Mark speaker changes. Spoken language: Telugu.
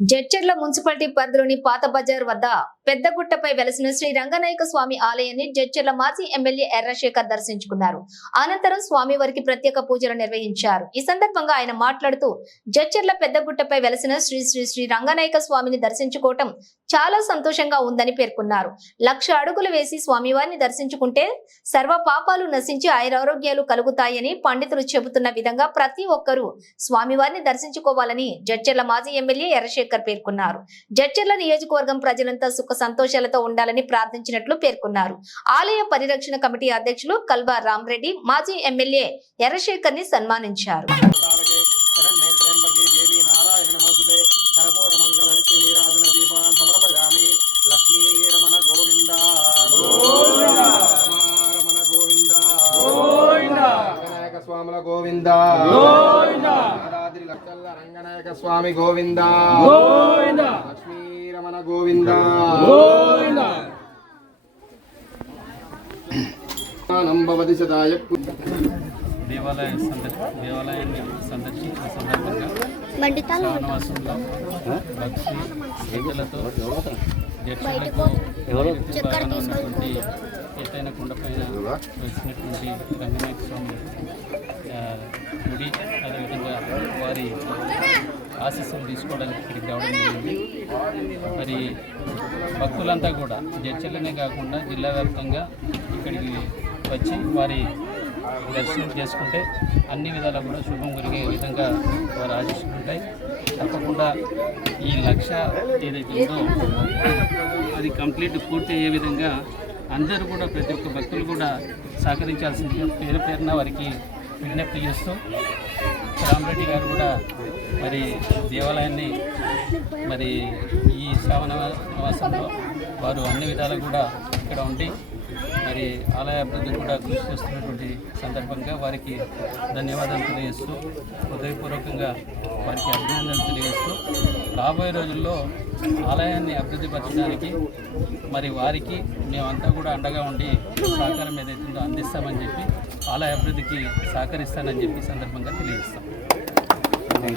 Speaker 1: జడ్చర్ల మున్సిపాలిటీ పరిధిలోని పాత బజార్ వద్ద పెద్దగుట్టపై వెలసిన శ్రీ రంగనాయక స్వామి ఆలయాన్ని జడ్చర్ల మాజీ ఎమ్మెల్యే ఎర్రశేఖర్ దర్శించుకున్నారు. అనంతరం స్వామి వారికి ప్రత్యేక పూజలు నిర్వహించారు. ఈ సందర్భంగా ఆయన మాట్లాడుతూ జడ్చర్ల పెద్దగుట్టపై వెలసిన శ్రీ శ్రీ శ్రీ రంగనాయక స్వామిని దర్శించుకోవటం చాలా సంతోషంగా ఉందని పేర్కొన్నారు. లక్ష అడుగులు వేసి స్వామివారిని దర్శించుకుంటే సర్వ పాపాలు నశించి ఆయురారోగ్యాలు కలుగుతాయని పండితులు చెబుతున్న విధంగా ప్రతి ఒక్కరూ స్వామివారిని దర్శించుకోవాలని జడ్చర్ల మాజీ ఎమ్మెల్యే ఎర్రశేఖర్ పేర్కొన్నారు. జడ్చర్ల నియోజకవర్గం ప్రజలంతా సుఖ సంతోషాలతో ఉండాలని ప్రార్థించినట్లు పేర్కొన్నారు. ఆలయ పరిరక్షణ కమిటీ అధ్యక్షులు కల్వా రామరెడ్డి మాజీ ఎమ్మెల్యే ఎర్రశేఖర్ని సన్మానించారు
Speaker 2: గోవింద. గోవింద. రమణ గోవింద గోవింద రంగనాయక స్వాముల గోవింద గోవింద యాదాద్రి లక్షల్ల రంగనాయక స్వామి గోవింద. గోవింద. లక్ష్మీ రమణ గోవింద. గోవింద. నంబవది సదాయ
Speaker 3: దేవాలయ సందర్శ దేవాలయాన్ని సందర్శించిన సందర్భంగా భక్తి ఉన్నటువంటి ఎత్తైన కొండపైన వచ్చినటువంటి రంగనాయక స్వామి గుడి వారి ఆశీస్సులు తీసుకోవడానికి ఇక్కడికి రావడం జరిగింది. మరి భక్తులంతా కూడా జడ్చర్లనే కాకుండా జిల్లా వ్యాప్తంగా ఇక్కడికి వచ్చి వారి దర్శనం చేసుకుంటే అన్ని విధాలా కూడా శుభం కలిగే విధంగా వారు ఆశిస్తుంటాయి తప్పకుండా ఈ లక్ష ఏదైతే ఉందో అది కంప్లీట్ పూర్తి అయ్యే విధంగా అందరూ కూడా ప్రతి ఒక్క భక్తులు కూడా సహకరించాల్సిందిగా పేరు పేరున వారికి విజ్ఞప్తి చేస్తూ రామరెడ్డి గారు కూడా మరి దేవాలయాన్ని మరి ఈ శ్రావణ నివాసంలో వారు అన్ని విధాలు కూడా ఇక్కడ ఉండి మరి ఆలయ అభివృద్ధి కూడా కృషి చేస్తున్నటువంటి సందర్భంగా వారికి ధన్యవాదాలు తెలియజేస్తూ హృదయపూర్వకంగా వారికి అభినందనలు తెలియజేస్తూ రాబోయే రోజుల్లో ఆలయాన్ని అభివృద్ధి పరచడానికి మరి వారికి మేమంతా కూడా అండగా ఉండి సహకారం ఏదైతుందో అందిస్తామని చెప్పి ఆలయ అభివృద్ధికి సహకరిస్తానని చెప్పి సందర్భంగా తెలియజేస్తాం.